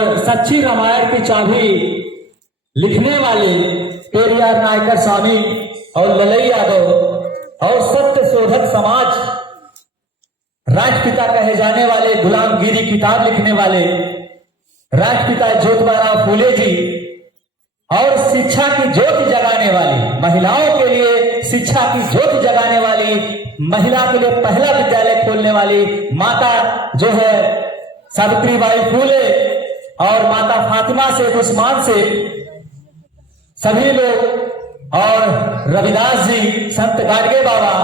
और सच्ची रामायण की चाबी लिखने वाले पेरियार नायकर स्वामी और ललई यादव और सत्य शोधक समाज राजपिता कहे जाने वाले गुलामगिरी किताब लिखने वाले राजपिता ज्योतिबा फूले जी और शिक्षा की ज्योति जगाने वाली, महिलाओं के लिए शिक्षा की ज्योति जगाने वाली, महिला के लिए पहला विद्यालय खोलने वाली माता जो है सावित्रीबाई फूले और माता फातिमा से उस्मान से सभी लोग और रविदास जी, संत गाडगे बाबा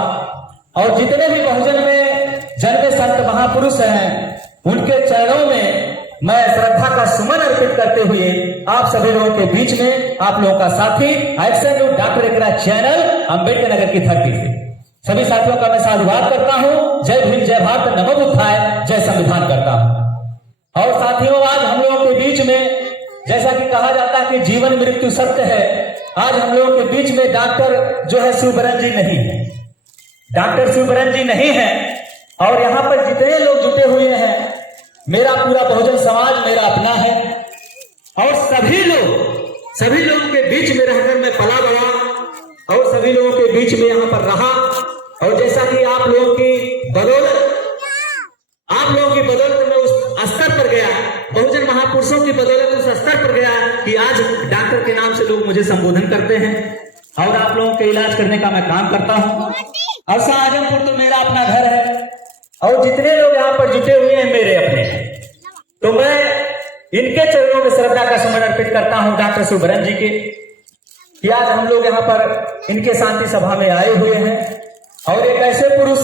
और जितने भी बहुजन में जन्मे संत महापुरुष हैं, उनके चरणों में मैं श्रद्धा का सुमन अर्पित करते हुए आप सभी लोगों के बीच में आप लोगों का साथी एक्शन डॉक्टर एकरा चैनल अंबेडकर नगर की धरती से सभी साथियों का मैं साधुवाद करता हूं। जय भीम, जय भारत, नमो बुद्धाय, जय संविधान करता हूं। और साथियों, आज हम लोगों के बीच में जैसा कि कहा जाता है कि जीवन मृत्यु सत्य है, आज हम लोगों के बीच में डॉक्टर जो है शिवबरन जी नहीं है, डॉक्टर शिवबरन जी नहीं है। और यहाँ पर जितने लोग जुटे हुए हैं, मेरा पूरा बहुजन समाज मेरा अपना है और सभी लोगों के बीच में रहकर मैं पला बड़ा और सभी लोगों के बीच में यहाँ पर रहा। और जैसा कि आप लोगों की बदौलत मैं उस स्तर पर गया, बहुजन महापुरुषों की बदौलत उस स्तर पर गया कि आज डॉक्टर के नाम से लोग मुझे संबोधन करते हैं और आप लोगों के इलाज करने का मैं काम करता हूँ। और आजमपुर तो मेरा अपना घर है और जितने लोग यहाँ पर जुटे हुए हैं मेरे अपने हैं, तो मैं इनके चरणों में श्रद्धा का सुमन अर्पित करता हूं डॉक्टर शिवबरन जी के कि आज हम लोग यहाँ पर इनके शांति सभा में आए हुए हैं और एक ऐसे पुरुष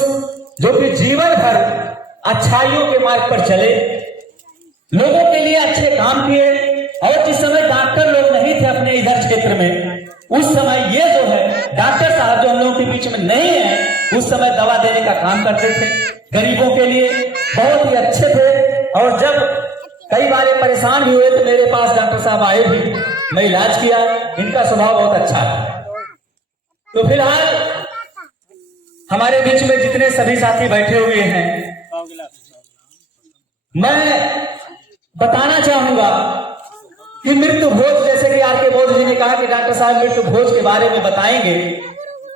जो कि जीवन भर अच्छाइयों के मार्ग पर चले, लोगों के लिए अच्छे काम किए। और जिस समय डॉक्टर लोग नहीं थे अपने इधर क्षेत्र में, उस समय ये जो है डॉक्टर साहब जो हम लोगों के बीच में नहीं है, उस समय दवा देने का काम करते थे गरीबों के लिए, बहुत ही अच्छे थे। और जब कई बार परेशान भी हुए तो मेरे पास डॉक्टर साहब आए भी, मैं इलाज किया, इनका स्वभाव बहुत अच्छा है। तो फिलहाल हमारे बीच में जितने सभी साथी बैठे हुए हैं, मैं बताना चाहूंगा कि मृत्यु भोज, जैसे कि आर के बोध जी ने कहा कि डॉक्टर साहब मृत्यु भोज के बारे में बताएंगे,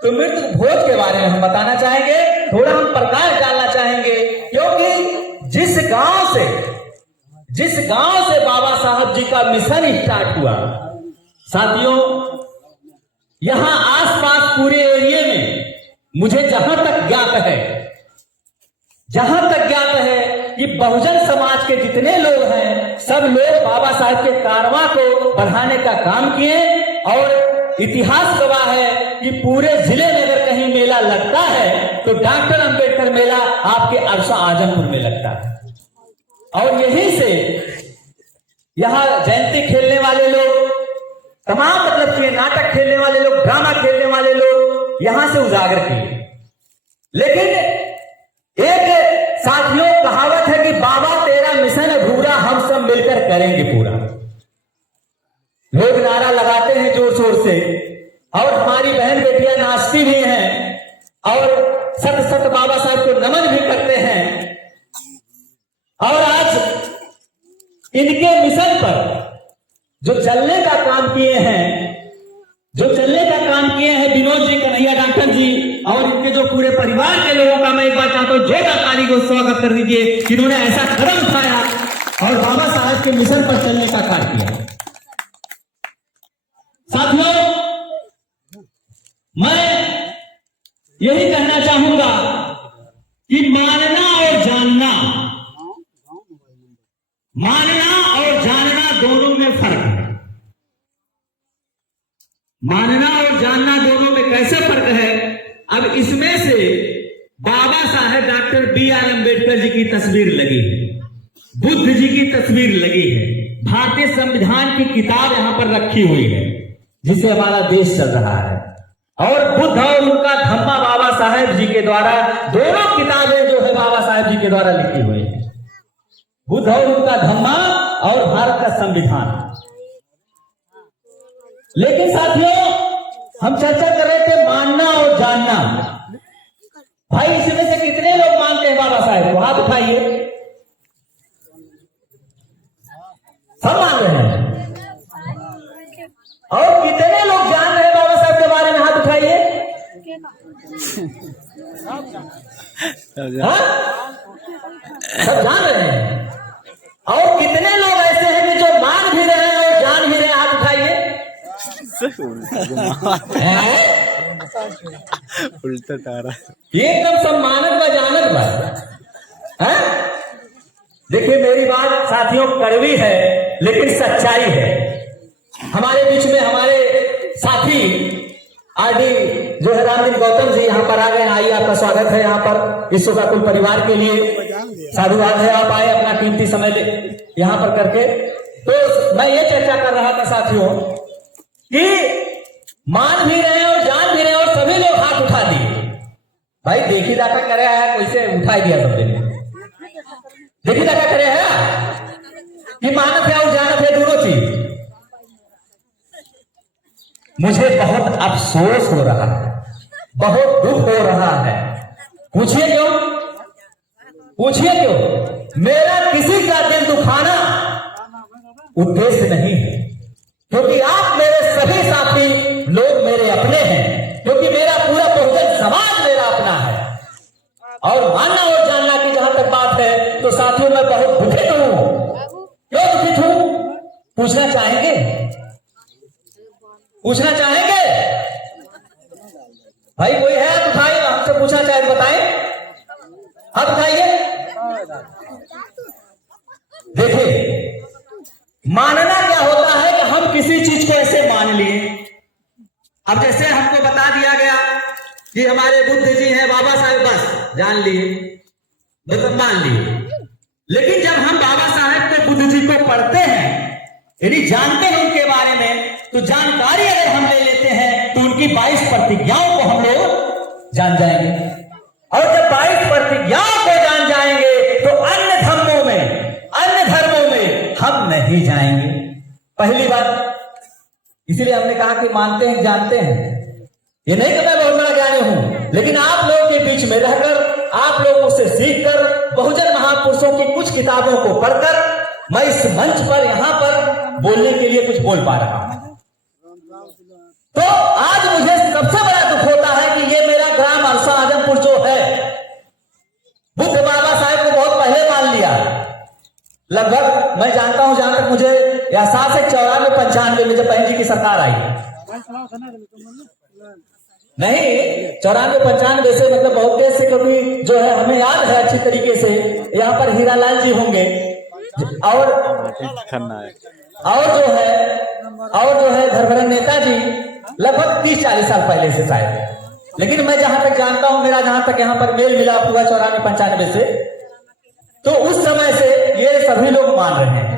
तो मृत्यु भोज के बारे में हम बताना चाहेंगे, थोड़ा हम प्रकाश डालना चाहेंगे। क्योंकि जिस गांव से बाबा साहब जी का मिशन स्टार्ट हुआ, साथियों, यहां आसपास पूरे एरिया में मुझे जहां तक ज्ञात है कि बहुजन समाज के जितने लोग हैं, सब लोग बाबा साहब के कारवां को बढ़ाने का काम किए। और इतिहास गवाह है कि पूरे जिले में अगर कहीं मेला लगता है तो डॉक्टर अंबेडकर मेला आपके अरसा आजमपुर में लगता है। और यहीं से यहाँ जयंती खेलने वाले लोग, तमाम मतलब कि नाटक खेलने वाले लोग, ड्रामा खेलने वाले लोग यहां से उजागर किए। लेकिन एक साथियों कहावत है कि बाबा तेरा मिशन अधूरा, हम सब मिलकर करेंगे पूरा। लोग नारा लगाते हैं जोर शोर से और हमारी बहन बेटियां नाचती भी हैं और सत सत बाबा साहब को नमन भी करते हैं। और आज इनके मिशन पर जो चलने का काम किए हैं विनोद जी, कन्हैया डॉक्टर जी और इनके जो पूरे परिवार के लोगों का मैं एक बार चाहता हूं जय काली को स्वागत कर दीजिए कि इन्होंने ऐसा कदम उठाया और बाबा साहब के मिशन पर चलने का कार्य किया। साथियों, मैं यही कहना चाहूंगा कि मानना और जानना दोनों में फर्क है। मानना और जानना दोनों में कैसे फर्क है? अब इसमें से बाबा साहेब डॉक्टर B.R. अम्बेडकर जी की तस्वीर लगी है, बुद्ध जी की तस्वीर लगी है, भारतीय संविधान की किताब यहां पर रखी हुई है जिसे हमारा देश चल रहा है। और बुद्ध और उनका धम्मा बाबा साहेब जी के द्वारा, दोनों किताबें जो है बाबा साहेब जी के द्वारा लिखी हुई है, बुद्ध और उनका धम्मा और भारत का संविधान। लेकिन साथियों, हम चर्चा कर रहे थे मानना और जानना। भाई इसमें से कितने लोग मानते हैं बाबा साहेब को? हाथ उठाइए। सब मान रहे हैं। और कितने लोग जान रहे हैं बाबा साहब के बारे में? हाथ उठाइए। हाँ? सब जान रहे हैं। और कितने लोग ऐसे हैं कि जो मान भी रहे हैं और जान भी रहे हैं? हाथ उठाइए। उल्टा तारा एकदम सम्मानक व जानक बा। देखिए मेरी बात साथियों कड़वी है लेकिन सच्चाई है। हमारे बीच में हमारे साथी आरडी जो है रामदीन गौतम जी यहाँ पर आ गए। आइए, आपका स्वागत है यहाँ पर इस कुल परिवार के लिए। साधुवाद है आप आए अपना कीमती समय ले यहाँ पर करके। तो मैं ये चर्चा कर रहा था साथियों कि मान भी रहे और जान भी रहे और सभी लोग हाथ उठा दिए। भाई देखी दाखा करे है, कैसे उठा दिया सबने? देखी दाखा करे है कि मानत है और जानत है, दोनों चीज। मुझे बहुत अफसोस हो रहा है, बहुत दुख हो रहा है। पूछिए क्यों? पूछिए क्यों? मेरा किसी का दिल दुखाना उद्देश्य नहीं है, क्योंकि आप मेरे सभी साथी लोग मेरे अपने हैं, क्योंकि मेरा पूरा बहुजन समाज मेरा अपना है। और मानना और जानना की जहां तक बात है तो साथियों मैं बहुत दुखित हूं। क्यों दुखित हूं? पूछना चाहेंगे? पूछना चाहेंगे? भाई कोई है हाथ उठाए, हमसे पूछना चाहे तो बताएं। हाथ उठाइए। देखिए मानना क्या होता है कि हम किसी चीज को ऐसे मान लिए। अब जैसे हमको बता दिया गया कि हमारे बुद्ध जी हैं, बाबा साहेब, बस जान लिए, मतलब मान लिए। लेकिन जब हम बाबा साहेब को, बुद्ध जी को पढ़ते हैं, यदि जानते हैं उनके बारे में, तो जानकारी अगर हम ले लेते हैं तो उनकी 22 प्रतिज्ञाओं को हम लोग जान जाएंगे। और जब 22 प्रतिज्ञाओं को जान जाएंगे तो अन्य धर्मों में हम नहीं जाएंगे। पहली बात, इसीलिए हमने कहा कि मानते हैं जानते हैं। ये नहीं कि मैं बहुत बड़ा ज्ञानी हूं, लेकिन आप लोगों के बीच में रहकर, आप लोगों मुझसे सीखकर, बहुजन महापुरुषों की कुछ किताबों को पढ़कर मैं इस मंच पर यहां पर बोलने के लिए कुछ बोल पा रहा हूं। तो आज मुझे सबसे बड़ा दुख होता है कि ये मेरा ग्राम अरसा आजमपुर जो है, बुद्ध बाबा साहेब को बहुत पहले मान लिया। लगभग मैं जानता हूं, जहां तक मुझे एहसास है, 94-95 में जब बहन जी की सरकार आई। नहीं, 94-95 से मतलब बहुत देर से, क्योंकि जो है हमें याद है अच्छी तरीके से। यहाँ पर हीरालाल जी होंगे और जो है धर्मरन नेताजी, लगभग 30-40 साल पहले से शायद। लेकिन मैं जहां तक जानता हूं, मेरा जहां तक यहाँ पर मेल मिलाप हुआ 94-95 से, तो उस समय से ये सभी लोग मान रहे हैं।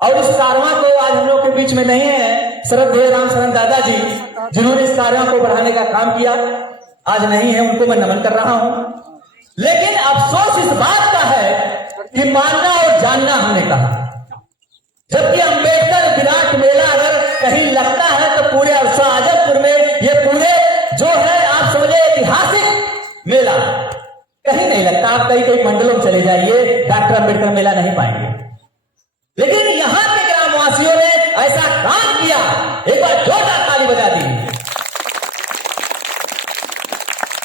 और इस कारवां को आज हम लोग के बीच में नहीं है, श्रद्धेय राम शरण दादाजी, जिन्होंने इस कारवां को बढ़ाने का काम किया, आज नहीं है, उनको मैं नमन कर रहा हूं। लेकिन अफसोस इस बात का है कि मानना और जानना हमने कहा, जबकि अम्बेडकर विराट मेला अगर कहीं लगता है तो पूरे अरसा आजमपुर में, ये पूरे जो है आप समझे ऐतिहासिक मेला कहीं नहीं लगता। आप कई मंडलों में चले जाइए, डॉक्टर अम्बेडकर मेला नहीं पाएंगे। लेकिन यहां के ग्रामवासियों ने ऐसा काम किया, एक बार जोरदार ताली बजा दी।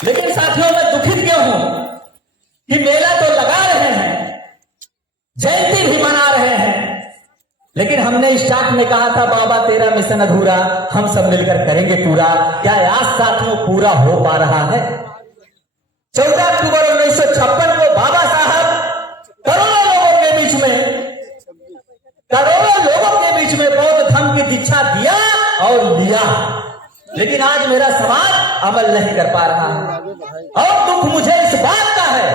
लेकिन साथियों मैं दुखित क्यों हूं कि मेला तो लगा रहे हैं, जयंती भी मना रहे हैं, लेकिन हमने स्टाफ में कहा था बाबा तेरा मिशन अधूरा, हम सब मिलकर करेंगे पूरा। क्या आज साथियों पूरा हो पा रहा है? 14 अक्टूबर 1956 को बाबा साहब करोड़ों लोगों के बीच में बौद्ध धर्म की दीक्षा दिया और लिया, लेकिन आज मेरा समाज अमल नहीं कर पा रहा है। और दुख मुझे इस बात का है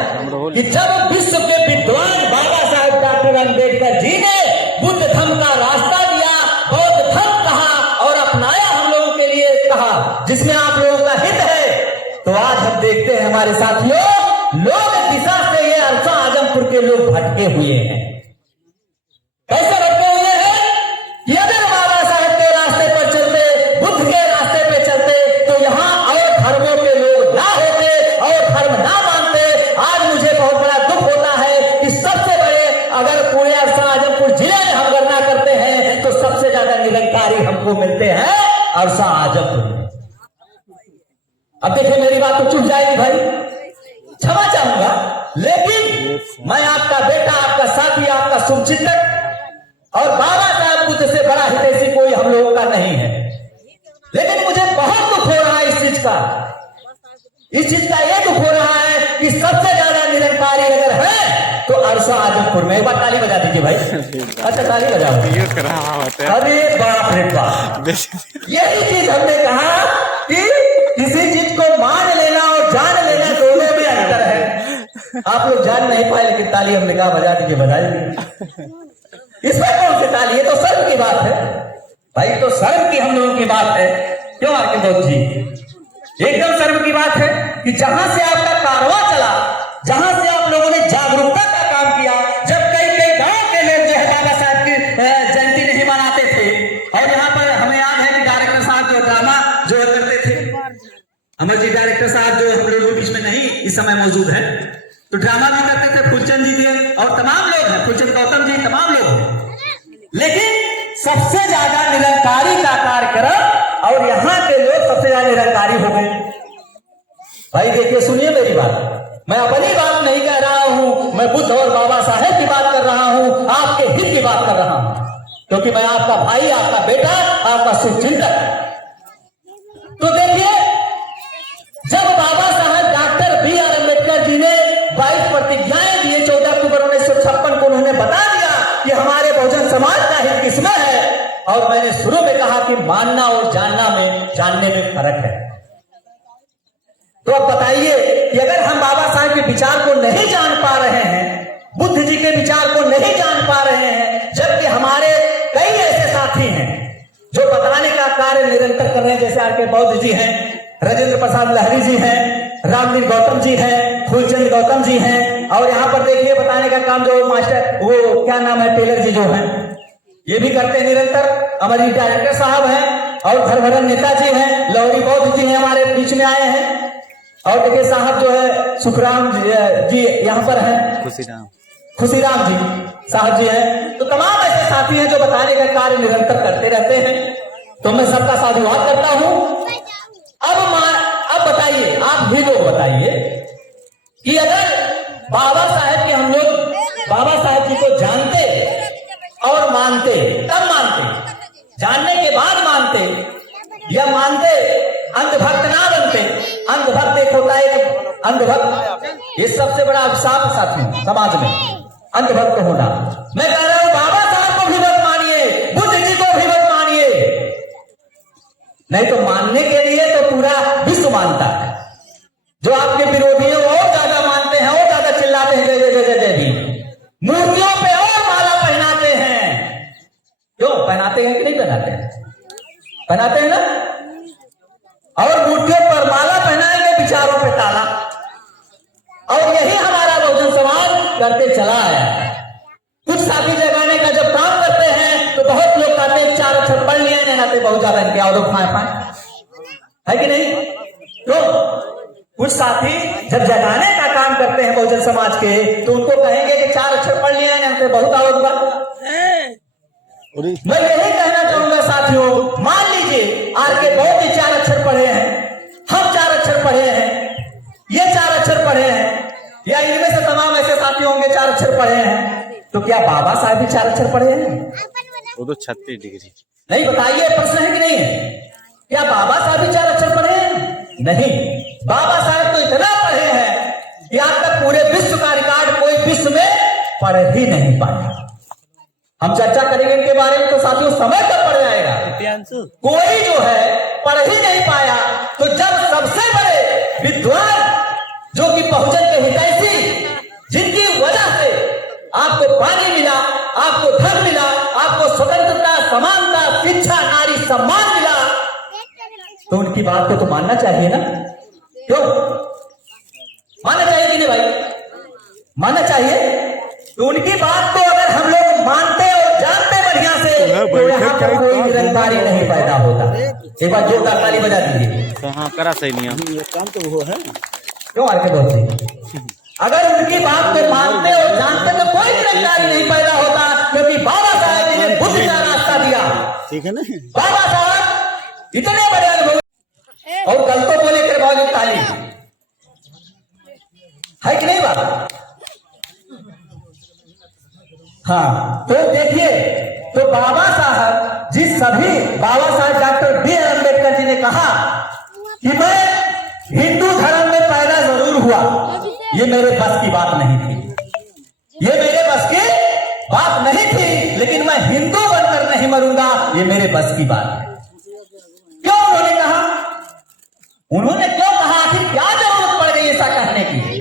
कि जब विश्व के विद्वान बाबा साहेब डॉक्टर अम्बेडकर जी ने बुद्ध धर्म का रास्ता दिया, बौद्ध धर्म कहा और अपनाया, हम लोगों के लिए कहा, जिसमें आप लोगों का हित है, तो आज हम देखते हैं हमारे साथियों, लोग दिशा से ये अरसा आजमपुर के लोग भटके हुए हैं। कैसे भटके हुए हैं कि अगर बाबा साहेब के रास्ते पर चलते, बुद्ध के रास्ते पे चलते, तो यहां और धर्मों के लोग ना होते और धर्म ना मानते। आज मुझे बहुत बड़ा दुख होता है कि सबसे बड़े, अगर पूरे अरसा आजमपुर जिले में हम गणना करते हैं तो सबसे ज्यादा निरंकारी हमको मिलते हैं अरसा आजमपुर में। अब देखिए मेरी बात तो चुप जाएगी भाई, क्षमा चाहूंगा, लेकिन मैं आपका बेटा, आपका साथी, आपका शुभचिंतक और बाबा साहब बुद्ध से बड़ा हितैषी कोई हम लोगों का नहीं है। लेकिन मुझे बहुत दुख हो रहा है इस चीज का ये दुख हो रहा है कि सबसे ज्यादा निरंकारी अगर है तो अरसा आजमपुर में। एक बार ताली बजा दीजिए भाई। अच्छा ताली बजाओ। अरे बाप रे बाप, यही चीज हमने कहा कि किसी चीज को मान लेना और जान लेना दोनों में अंतर है। आप लोग जान नहीं पाए, लेकिन ताली हमने कहा बजा दीजिए, बजाइए। इसमें कौन सी ताली है? तो शर्म की बात है भाई, तो शर्म की हम लोगों की बात है। क्यों आर के बहुत जी, एकदम शर्म की बात है कि जहां से आपका कारवां चला, जहां से आप लोगों ने जागरूकता का काम किया, जब कई गांव के लोग जो है बाबा साहब की जयंती नहीं मनाते थे, और यहाँ पर हमें याद है कि डायरेक्टर साहब जो ड्रामा जो करते थे, अमर जी डायरेक्टर साहब जो हम लोगों के बीच में नहीं इस समय मौजूद है, तो ड्रामा भी करते थे, फूलचंद जी थे और तमाम लोग हैं, फूलचंद गौतम जी, तमाम लोग हैं। लेकिन सबसे ज्यादा निरंकारी का कार्यक्रम और यहाँ के लोग सबसे ज्यादा निरंकारी हो गए। भाई देखिए, सुनिए मेरी बात, मैं अपनी बात नहीं कह रहा हूं, मैं बुद्ध और बाबा साहेब की बात कर रहा हूं, आपके हित की बात कर रहा हूं, क्योंकि मैं आपका भाई, आपका बेटा, आपका शुभचिंतक। तो देखिए, जब बाबा साहब डॉक्टर B.R. अम्बेडकर जी ने 22 प्रतिज्ञाएं दिए 14 अक्टूबर 1956 को, उन्होंने बता दिया कि हमारे बहुजन समाज का हित किसमें है, और मैंने शुरू में कहा कि मानना और जानने में फर्क है। तो अब बताइए कि अगर हम बाबा साहब के विचार को नहीं जान पा रहे हैं, बुद्ध जी के विचार को नहीं जान पा रहे हैं, जबकि हमारे कई ऐसे साथी हैं जो बताने का कार्य निरंतर कर रहे हैं, जैसे आर के बौद्ध जी हैं, राजेंद्र प्रसाद लहरी जी हैं, रामवीर गौतम जी हैं, फूलचंद गौतम जी हैं, और यहाँ पर देखिए बताने का काम जो मास्टर, वो क्या नाम है, टेलर जी जो हैं, ये भी करते हैं निरंतर। हमारी डायरेक्टर साहब हैं और धर्मधर नेताजी हैं, लौरी बौद्ध जी हैं, हमारे बीच में आए हैं, और देखिए साहब जो है सुखराम जी यहाँ पर हैं, खुशीराम जी साहब जी हैं। तो तमाम ऐसे साथी हैं जो बताने का कार्य निरंतर करते रहते हैं, तो मैं सबका साधुवाद करता हूं। अब बताइए, आप भी लोग बताइए कि अगर बाबा साहेब के हम लोग बाबा साहेब जी को जानते और मानते, तब मानते, जानने के बाद मानते, या मानते अंधभक्त ना बनते। अंधभक्त एक होता है, अंधभक्त ये सबसे बड़ा अभिशाप साथी समाज में, अंधभक्त होना। मैं कह रहा हूं बाबा साहब को भी मत मानिए, बुद्ध जी को भी मत मानिए, नहीं तो मानने के लिए तो पूरा विश्व मानता है। जो आपके विरोधी हैं और ज्यादा मानते हैं, और ज्यादा चिल्लाते हैं जय जय जय जय भी, मूर्तियों पे और माला पहनाते हैं। क्यों पहनाते हैं कि नहीं पहनाते हैं? पहनाते हैं ना, और मूर्तियों पर माला पहनाएंगे, विचारों पे ताला, और यही हमारा बहुजन समाज करते चला आया। कुछ साथी जगाने का जब काम करते हैं तो बहुत लोग कहते हैं 4 अक्षर पढ़ लिए, नहीं आते बहुत ज्यादा इनके और फाए है कि नहीं? तो कुछ साथी जब जगाने का काम करते हैं बहुजन समाज के, तो उनको कहेंगे कि 4 अक्षर पढ़ लिए, नहीं आते बहुत आवत। मैं यही कहना चाहूंगा साथियों, मान लीजिए आर के बहुत ही 4 अक्षर पढ़े हैं, हम 4 अक्षर पढ़े हैं, ये 4 अक्षर पढ़े हैं, या इनमें से तमाम ऐसे साथी होंगे 4 अक्षर पढ़े हैं, तो क्या बाबा साहब भी 4 अक्षर पढ़े हैं? वो तो 36 डिग्री नहीं, बताइए, प्रश्न है कि नहीं है? क्या बाबा साहब भी 4 अक्षर पढ़े हैं? नहीं, बाबा साहब तो इतना पढ़े हैं कि आज तक पूरे विश्व का रिकॉर्ड कोई विश्व में पढ़ ही नहीं पाया। हम चर्चा करेंगे इनके बारे में, तो साथियों समय तक पढ़ जाएगा। कोई जो है पढ़ ही नहीं पाया। तो जब सबसे बड़े विद्वान जो कि बहुजन के हितैषी, जिनकी वजह से आपको पानी मिला, आपको धन मिला, आपको स्वतंत्रता, समानता, शिक्षा, नारी सम्मान मिला, तो उनकी बात को तो मानना चाहिए ना? क्यों मानना चाहिए कि नहीं भाई? मानना चाहिए। तो उनकी बात को अगर हम लोग मानते और जानते बढ़िया से, तो यहाँ पर कोई निरंकारी नहीं पैदा होता। एक बार जोरदार ताली बजा दीजिए। तो हाँ करा सही नहीं, काम तो वो है। क्यों आर के बहुत, अगर उनकी बात को मानते और जानते तो कोई निरंकारी नहीं पैदा होता, क्योंकि बाबा ठीक है ना। बाबा साहब इतने बड़े अनुभव और गलतों को लेकर बहुत ताली है कि नहीं बात? हाँ, तो देखिए, तो बाबा साहब जिस सभी बाबा साहब doctor B are Ambedkar ji ने कहा कि मैं हिंदू धर्म में पैदा जरूर हुआ, ये मेरे बस की बात नहीं थी, ये मेरे बस की बात नहीं थी, लेकिन मैं हिंदू बनकर नहीं मरूंगा, ये मेरे बस की बात है। क्यों उन्होंने कहा? उन्होंने क्यों कहा? आखिर क्या जरूरत पड़ गई ऐसा कहने की?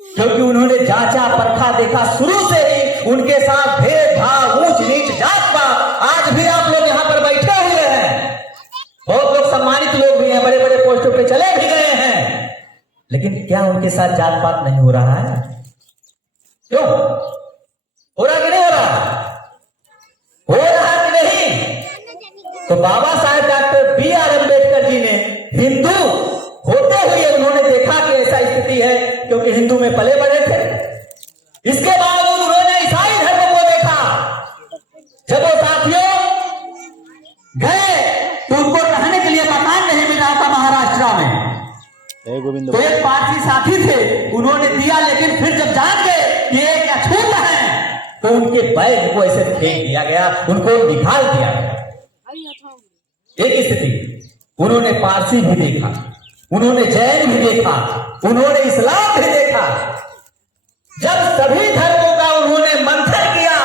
क्योंकि उन्होंने जांचा परखा देखा शुरू से ही उनके साथ भेदभाव, ऊंच नीच, जात पात। आज भी आप लोग यहाँ पर बैठे हुए हैं, बहुत लोग सम्मानित लोग भी हैं, बड़े बड़े पोस्टों पे चले भी गए हैं, लेकिन क्या उनके साथ जात पात नहीं हो रहा है? क्यों हो रहा कि नहीं हो रहा? हो रहा कि नहीं? तो Baba Saheb doctor B are Ambedkar ji ने हिंदू होते हुए उन्होंने देखा कि ऐसा स्थिति है, क्योंकि हिंदू में पले बड़े थे। इसके बाद उन्होंने ईसाई धर्म को देखा। जब वो साथियों गए तो उनको रहने के लिए मकान नहीं मिल रहा था महाराष्ट्र में, गोविंद तो एक पारसी साथी थे, उन्होंने दिया, लेकिन फिर जब जान गए कि एक अछूत है तो उनके बैग को ऐसे फेंक दिया गया, उनको निकाल दिया गया। एक स्थिति उन्होंने पारसी भी देखा, उन्होंने जैन भी देखा, उन्होंने इस्लाम भी देखा। जब सभी धर्मों का उन्होंने मंथन किया,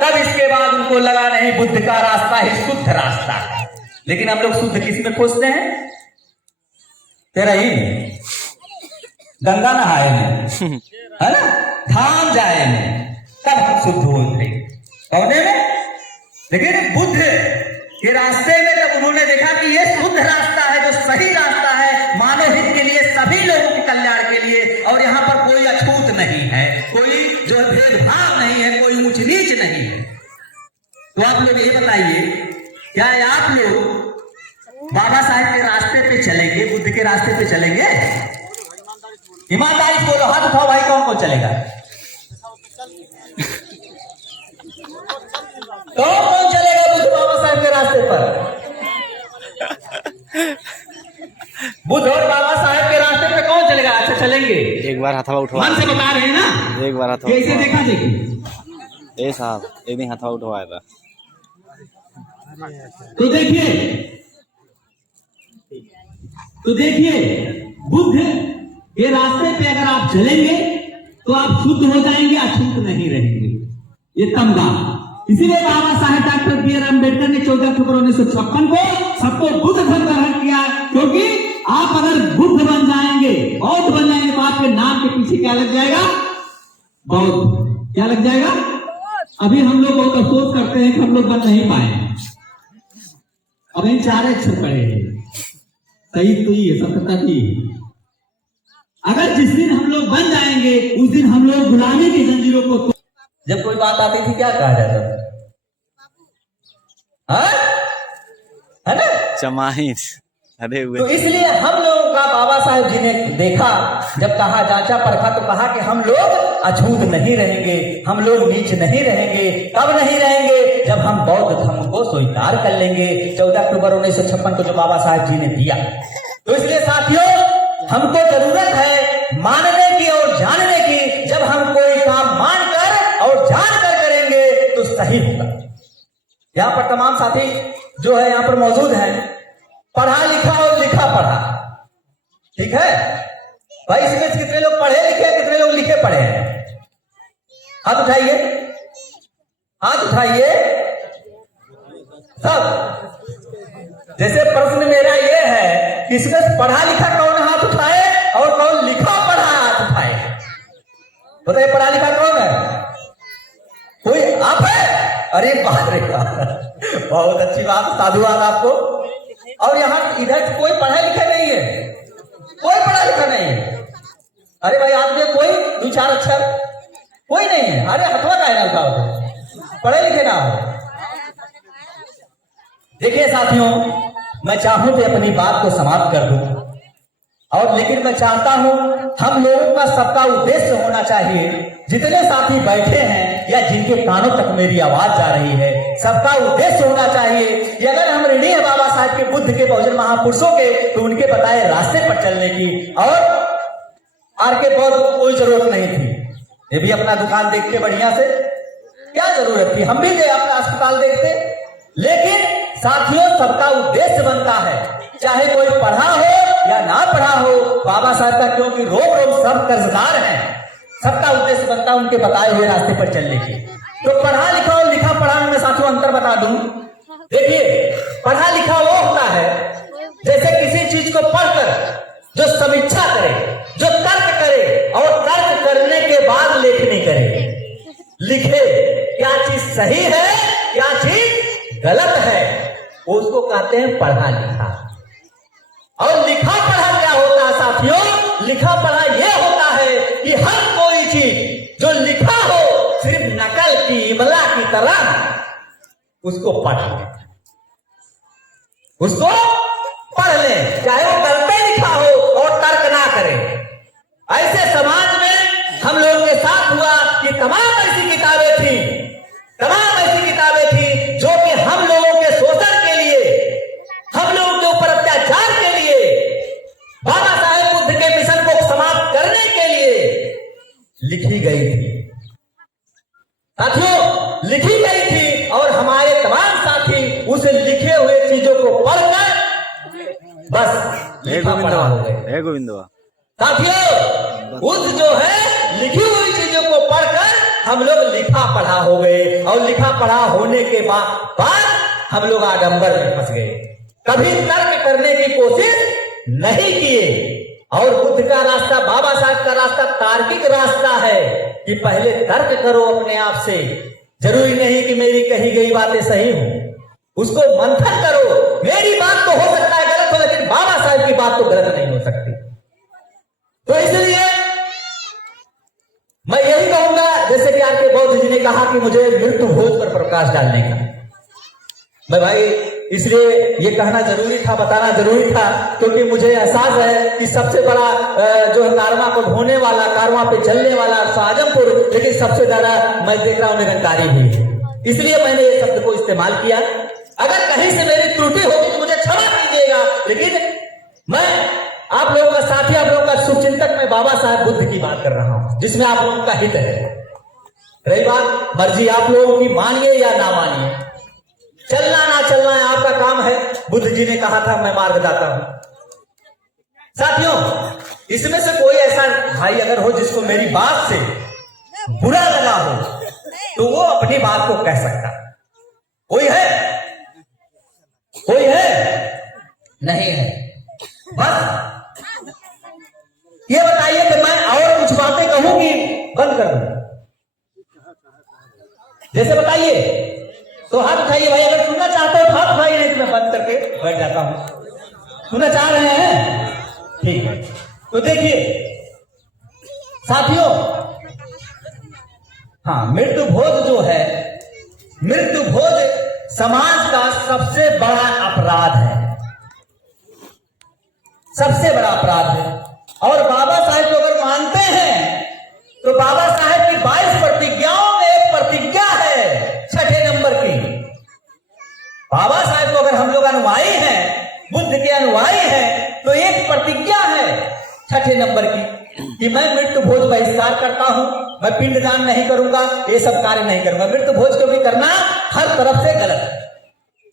तब इसके बाद उनको लगा नहीं, बुद्ध का रास्ता ही शुद्ध रास्ता है। लेकिन हम लोग शुद्ध किस में खोजते हैं? तेरा ही गंगा नहाए में, है ना, धाम जाए में, तब हम शुद्ध होते कौने में? लेकिन बुद्ध के रास्ते में जब उन्होंने देखा कि ये शुद्ध रास्ता है, जो सही रास्ता है, मानव हित के लिए, सभी लोगों के कल्याण के लिए, और यहाँ पर कोई अछूत नहीं है, कोई जो भेदभाव नहीं है, कोई ऊंच नीच नहीं है, तो आप लोग ये बताइए, क्या आप लोग बाबा साहेब के रास्ते पे चलेंगे, बुद्ध के रास्ते पे चलेंगे? ईमानदारी बोलो, हाथ उठाओ भाई, कौन कौन चलेगा? कौन कौन चलेगा बुद्ध बाबा साहब के रास्ते पर? बुद्ध और बाबा साहब के रास्ते पे कौन चलेगा? अच्छा चलेंगे। एक बार हथवा उठवा, मन से बता रहे हैं ना, एक बार हथवा कैसे देखा? देखिए ए साहब, एक दिन हथवा उठवाया था। तो देखिए बुद्ध के रास्ते पे अगर आप चलेंगे तो आप शुद्ध हो जाएंगे, अछूत नहीं रहेंगे, ये तमगा। इसीलिए Baba Saheb doctor B are Ambedkar ने 14 अक्टूबर 1956 को सबको बुद्ध धर्म ग्रहण किया, क्योंकि आप अगर बुद्ध बन जाएंगे, बौद्ध बन जाएंगे, तो आपके नाम के पीछे क्या लग जाएगा? बौद्ध। क्या लग जाएगा? अभी हम लोग बहुत अफसोस करते हैं कि हम लोग बन नहीं पाए। अब इन 4 अक्षर पड़े हैं, सही तो ही है, सत्यता ही है। अगर जिस दिन हम लोग बन जाएंगे, उस दिन हम लोग गुलामी की जंजीरों को, जब कोई बात आती थी क्या कहा जाता था? है ना, चमाहिर। अरे तो इसलिए हम लोगों का बाबा साहेब जी ने देखा, जब कहा जांचा परखा, तो कहा कि हम लोग अछूत नहीं रहेंगे, हम लोग नीच नहीं रहेंगे। कब नहीं रहेंगे? जब हम बौद्ध धर्म को स्वीकार कर लेंगे। 14 अक्टूबर 1956 को जो बाबा साहेब जी ने दिया, तो इसलिए साथियों हमको जरूरत है मानने की और जानने की। जब हम कोई काम मानकर और जानकर करेंगे तो सही होगा। यहाँ पर तमाम साथी जो है यहाँ पर मौजूद हैं, पढ़ा लिखा और लिखा पढ़ा, ठीक है भाई? इसमें कितने लोग पढ़े लिखे, कितने लोग लिखे पढ़े हैं? हाथ उठाइए, हाथ उठाइए सब। जैसे प्रश्न मेरा ये है कि इसमें पढ़ा लिखा कौन हाथ उठाए और कौन लिखा पढ़ा हाथ उठाए? बताइए, पढ़ा लिखा कौन है? कोई आप है? अरे बाप रे बाप, बहुत अच्छी बात, साधुवाद आपको। और यहाँ इधर कोई पढ़ा लिखा नहीं है, कोई पढ़ा लिखा नहीं है। अरे भाई आप में कोई 2-4 अक्षर कोई नहीं है? अरे हथवा का है ना, पढ़े लिखे ना हो। देखिए साथियों, मैं चाहूं तो अपनी बात को समाप्त कर दूं, और लेकिन मैं चाहता हूं हम लोगों का सबका उद्देश्य होना चाहिए, जितने साथी बैठे हैं या जिनके कानों तक मेरी आवाज जा रही है, सबका उद्देश्य होना चाहिए कि अगर हम ऋणी है बाबा साहब के, बुद्ध के, बहुजन महापुरुषों के, तो उनके बताए रास्ते पर चलने की और आर के बहुत कोई जरूरत नहीं थी। ये भी अपना दुकान देख के बढ़िया से क्या जरूरत थी, हम भी गए अपना अस्पताल देखते। लेकिन साथियों, सबका उद्देश्य बनता है, चाहे कोई पढ़ा हो या ना पढ़ा हो, बाबा साहब का क्योंकि रोम रोम सब कर्जदार हैं, सबका उद्देश्य बनता है उनके बताए हुए रास्ते पर चलने की। तो पढ़ा लिखा और लिखा पढ़ा में साथियों अंतर बता दूं। देखिए, पढ़ा लिखा वो होता है जैसे किसी चीज को पढ़कर जो समीक्षा करे, जो तर्क करे और तर्क करने के बाद लेखनी करे, लिखे क्या चीज सही है क्या चीज गलत है, उसको कहते हैं पढ़ा लिखा। और लिखा पढ़ा क्या होता है साथियों? लिखा पढ़ा यह होता है कि हर कोई चीज जो लिखा हो सिर्फ नकल की, इमला की तरह उसको पढ़ ले, उसको पढ़ ले, चाहे वो गलते लिखा हो और तर्क ना करे। ऐसे समाज में हम लोगों के साथ हुआ कि तमाम ऐसी किताबें थी, तमाम ऐसी किताबें थी जो कि हम लोगों के शोषण के लिए, हम लोगों के ऊपर अत्याचार के लिए, बाबा साहेब बुद्ध के मिशन को समाप्त करने के लिए लिखी गई थी। साथियों, लिखी गई थी और हमारे तमाम साथी उस लिखे हुए चीजों को पढ़कर बस लिखा पढ़ा हो गए। गोविंदवा साथियों, उस जो है लिखी हुई चीजों को पढ़कर हम लोग लिखा पढ़ा हो गए और लिखा पढ़ा होने के बाद हम लोग आडंबर में फंस गए, कभी तर्क करने की कोशिश नहीं किए। और बुद्ध का रास्ता, बाबा साहब का रास्ता तार्किक रास्ता है कि पहले तर्क करो अपने आप से, जरूरी नहीं कि मेरी कही गई बातें सही हो, उसको मंथन करो। मेरी बात तो हो सकता है गलत हो, लेकिन बाबा साहब की बात तो गलत नहीं हो सकती। तो इसलिए मैं यही कहूंगा, जैसे कि आपके बौद्ध जी ने कहा कि मुझे मृत्यु भोज पर प्रकाश डालने का, मैं भाई इसलिए ये कहना जरूरी था, बताना जरूरी था, क्योंकि मुझे एहसास है कि सबसे बड़ा जो है कारवां को ढोने वाला, कारवां पे चलने वाला शाहजहांपुर, लेकिन सबसे ज्यादा मैं देख रहा हूं निरंकारी भी है, इसलिए मैंने ये शब्द को इस्तेमाल किया। अगर कहीं से मेरी त्रुटि होगी तो मुझे क्षमा कीजिएगा, लेकिन मैं आप लोगों का साथी, आप लोगों का शुभचिंतक, मैं बाबा साहब बुद्ध की बात कर रहा हूं जिसमें आप लोगों का हित है। रही बात मर्जी आप लोगों की, मानिए या ना मानिए, चलना ना चलना है आपका काम है। बुद्ध जी ने कहा था मैं मार्गदाता हूं। साथियों, इसमें से कोई ऐसा भाई अगर हो जिसको मेरी बात से बुरा लगा हो तो वो अपनी बात को कह सकता। कोई है? कोई है? नहीं है। बस ये बताइए कि मैं और कुछ बातें कहूं कि बंद कर दूं? जैसे बताइए तो हाथ उठाइए भाई, अगर सुनना चाहते हो हाथ उठाइए, नहीं तो मैं बंद करके बैठ जाता हूं। सुनना चाह रहे हैं? ठीक है। तो देखिए साथियों, हाँ, मृत्यु भोज जो है, मृत्यु भोज समाज का सबसे बड़ा अपराध है, सबसे बड़ा अपराध है। और बाबा साहेब को अगर मानते हैं तो बाबा साहेब की 22 प्रतिज्ञाओं में एक प्रतिज्ञा है 6ठे नंबर की। बाबा साहेब को अगर हम लोग अनुयायी हैं, बुद्ध के अनुयायी हैं, तो एक प्रतिज्ञा है 6ठे नंबर की कि मैं मृत्यु भोज बहिष्कार करता हूं, मैं पिंडदान नहीं करूंगा, ये सब कार्य नहीं करूंगा। मृत्यु भोज क्योंकि करना हर तरफ से गलत है,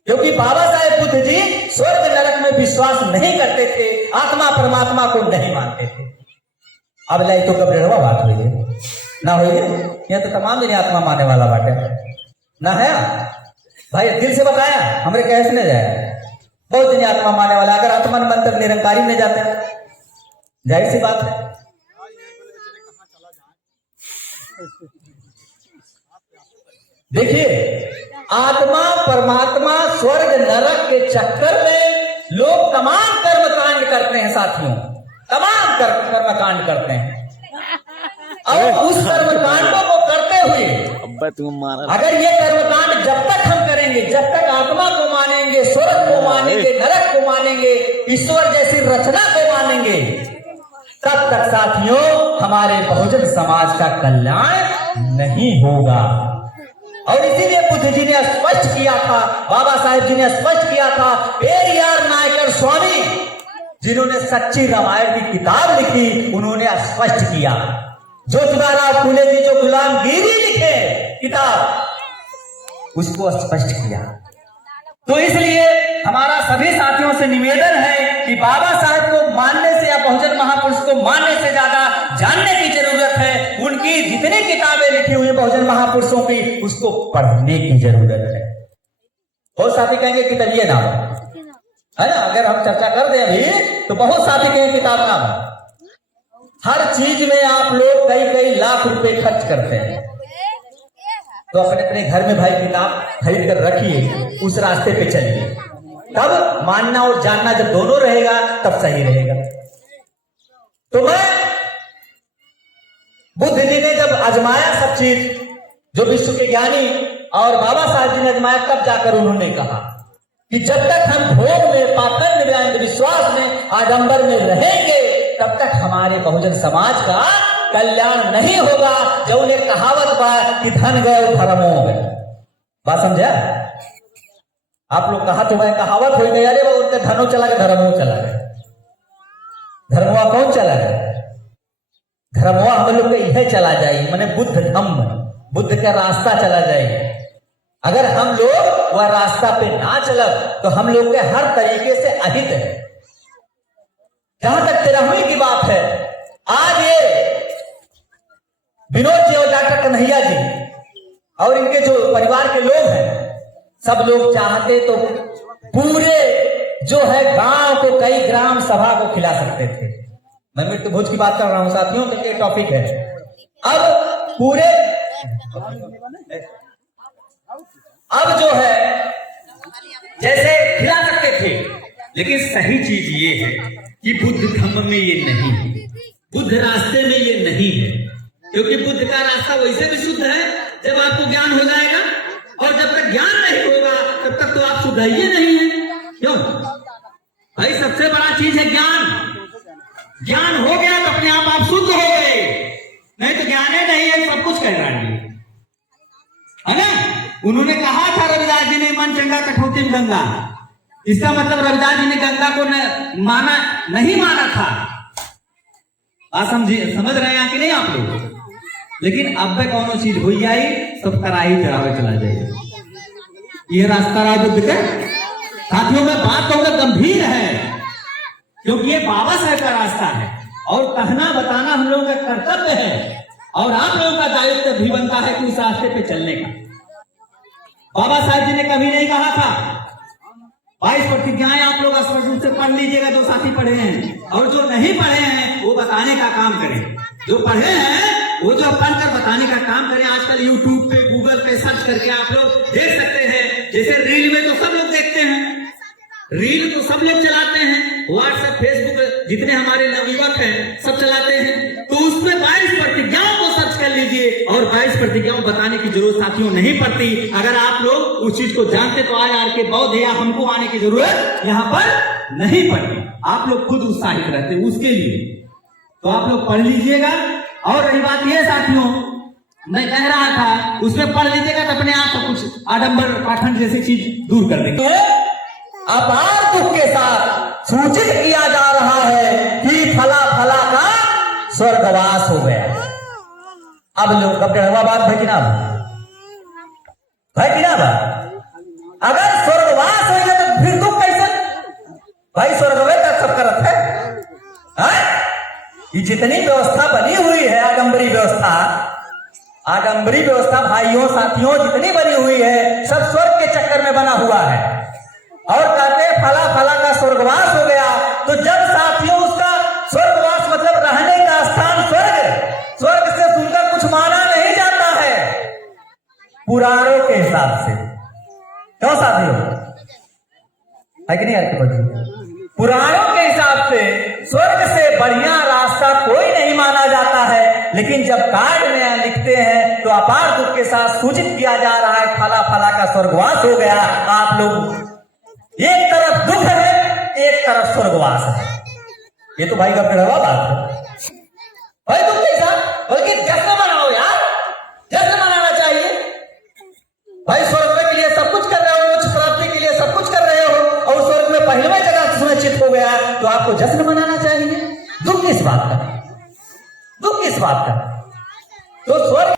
क्योंकि बाबा साहेब बुद्ध जी स्वर्ग नरक में विश्वास नहीं करते थे, आत्मा परमात्मा को नहीं मानते थे। अब लाई तो कब बात हुई है ना हुई है, यह तो तमाम दिन आत्मा मानने वाला बात है ना है भाई, दिल से बताया हमरे कैसे न जाए, बहुत दिन आत्मा मानने वाला, अगर आत्मा मंत्र निरंकारी में जाते हैं, जाहिर सी बात है। देखिए, आत्मा परमात्मा स्वर्ग नरक के चक्कर में लोग तमाम कर्मकांड करते हैं साथियों, तमाम कर्मकांड करते हैं। और उस कर्मकांडों को करते हुए अगर ये कर्मकांड जब तक हम करेंगे, जब तक आत्मा को मानेंगे, स्वर्ग को मानेंगे, नरक को मानेंगे, ईश्वर जैसी रचना को मानेंगे, तब तक साथियों हमारे बहुजन समाज का कल्याण नहीं होगा। और इसीलिए बुद्ध जी ने स्पष्ट किया था, बाबा साहेब जी ने स्पष्ट किया था, पेरियार नायकर स्वामी जिन्होंने सच्ची रामायण की किताब लिखी, उन्होंने स्पष्ट किया। ज्योतिबा फूले जी जो गुलामगिरी लिखे किताब, उसको स्पष्ट किया। तो इसलिए हमारा सभी साथियों से निवेदन है कि बाबा साहब को मानने से या बहुजन महापुरुष को मानने से ज्यादा जानने की जरूरत है। उनकी जितनी किताबें लिखी हुई बहुजन महापुरुषों की, उसको पढ़ने की जरूरत है। बहुत साथी कहेंगे किताब ये नाम है ना, अगर हम चर्चा कर दें अभी तो बहुत साथी कहेंगे किताब नाम है। हर चीज में आप लोग कई कई लाख रुपए खर्च करते हैं, तो अपने अपने घर में भाई किताब खरीद कर रखिए, उस रास्ते पे चलिए। तब मानना और जानना जब दोनों रहेगा तब सही रहेगा। तो मैं बुद्ध जी ने जब आजमाया सब चीज, जो विश्व के ज्ञानी और बाबा साहब जी ने आजमाया, तब जाकर उन्होंने कहा कि जब तक हम भोग में, पाखंड में, अंधविश्वास में, आडंबर में रहेंगे, तब तक हमारे बहुजन समाज का कल्याण नहीं होगा। जो उन्हें कहावत बा कि धन गए धर्मो गए, बात समझा? आप लोग कहा तो भाई कहावत हो गई, अरे वो उनका धनो चला गया धर्मो चला गया। धर्मवा कौन चला गया? धर्मवा हम लोग का यह चला जाए, माने बुद्ध धम्म, बुद्ध का रास्ता चला जाए। अगर हम लोग वह रास्ता पे ना चलब तो हम लोग के हर तरीके से अहित है। जहां तक 13वीं की बात है, आज ये विनोद जी और डॉक्टर कन्हैया जी और इनके जो परिवार के लोग हैं, सब लोग चाहते तो पूरे जो है गांव को, कई ग्राम सभा को खिला सकते थे। मैं मृत्यु भोज की बात कर रहा हूं साथियों, तो ये टॉपिक है। अब जो है जैसे खिला सकते थे, लेकिन सही चीज ये है कि बुद्ध धम्म में ये नहीं है, बुद्ध रास्ते में ये नहीं है। क्योंकि बुद्ध का रास्ता वैसे भी शुद्ध है जब आपको ज्ञान हो जाएगा, और जब तक ज्ञान नहीं होगा तब तक तो आप शुद्ध ही नहीं है। क्यों भाई? सबसे बड़ा चीज है ज्ञान। ज्ञान हो गया तो अपने आप शुद्ध हो गए, नहीं तो ज्ञान ही नहीं है, सब कुछ कह रहा है ना। उन्होंने कहा था रविदास जी ने, मन चंगा कठौती में गंगा। इसका मतलब रविदास जी ने गंगा को नहीं माना था। आप समझ रहे हैं कि नहीं आप लोग? लेकिन अब तक कौन चीज हो जाए सब कराही चढ़ावे चला जाए, ये रास्ता रहा बुद्ध का। साथियों में बात तो गंभीर है, क्योंकि ये बाबा साहब का रास्ता है और कहना बताना हम लोगों का कर्तव्य है, और आप लोगों का दायित्व भी बनता है कि उस रास्ते पे चलने का। बाबा साहब जी ने कभी नहीं कहा था 22 प्रतिज्ञाएं आप लोग स्पष्ट रूप से पढ़ लीजिएगा, जो साथी पढ़े हैं, और जो नहीं पढ़े हैं वो बताने का काम करें। जो पढ़े हैं वो जो पढ़कर बताने का काम करें। आजकल यूट्यूब पे, गूगल पे सर्च करके आप लोग देख सकते हैं। जैसे रील में तो सब लोग देखते हैं, रील तो सब लोग चलाते हैं, व्हाट्सएप, फेसबुक, जितने हमारे नवयुवक हैं सब चलाते हैं। तो उसमें 22 प्रतिज्ञाओं को सर्च कर लीजिए, और 22 प्रतिज्ञाओं बताने की जरूरत साथियों नहीं पड़ती। अगर आप लोग उस चीज को जानते तो आज आर के बौद्ध या हमको आने की जरूरत यहाँ पर नहीं पड़ती। आप लोग खुद उत्साहित रहते उसके लिए, तो आप लोग पढ़ लीजिएगा। और रही बात यह साथियों, मैं कह रहा था उसमें पढ़ लीजिएगा तो अपने आप को कुछ आडंबर, पाखंड जैसी चीज दूर कर देंगे। अपार दुख के साथ सूचित किया जा रहा है कि फला फला का स्वर्गवास हो गया। अब लोग बात भाई की ना भाई की ना, अगर स्वर्गवास हो गया तो फिर दुख कैसे भाई? स्वर्गवे का सब करत है। ये जितनी व्यवस्था बनी हुई है, आडंबरी व्यवस्था भाइयों साथियों जितनी बनी हुई है, सब स्वर्ग के चक्कर में बना हुआ है। और कहते फला फला का स्वर्गवास हो गया, तो जब साथियों उसका स्वर्गवास मतलब रहने का स्थान स्वर्ग से सुनकर कुछ माना नहीं जाता है पुराणों के हिसाब से। क्यों साथियों? है कि नहीं यार? पुराणों के हिसाब से स्वर्ग से बढ़िया रास्ता कोई नहीं माना जाता है। लेकिन जब कार्ड में लिखते हैं तो अपार दुख के साथ सूचित किया जा रहा है फला फला का स्वर्गवास हो गया। आप लोग एक तरफ दुख है, एक तरफ स्वर्गवास है। ये तो भाई का बात है भाई, दुख के साथ बल्कि जश्न मनाओ यार, भाई स्वर्ग में के लिए सब कुछ कर रहे हो, मोक्ष प्राप्ति के लिए सब कुछ कर रहे हो, और स्वर्ग में पहलवा जगह सुनिश्चित हो गया, तो आपको जश्न मनाना चाहिए। दुख किस बात का, दुख किस बात का? तो स्वर्ग